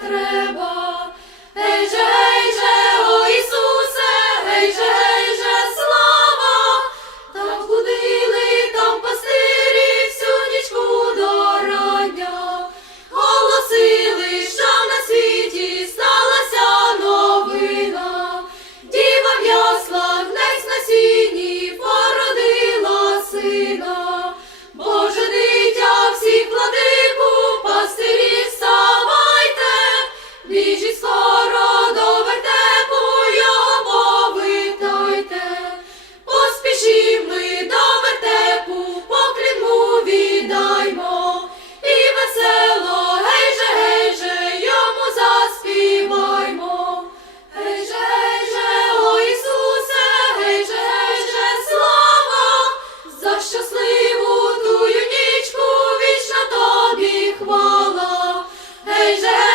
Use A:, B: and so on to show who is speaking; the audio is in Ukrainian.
A: треба. Asia.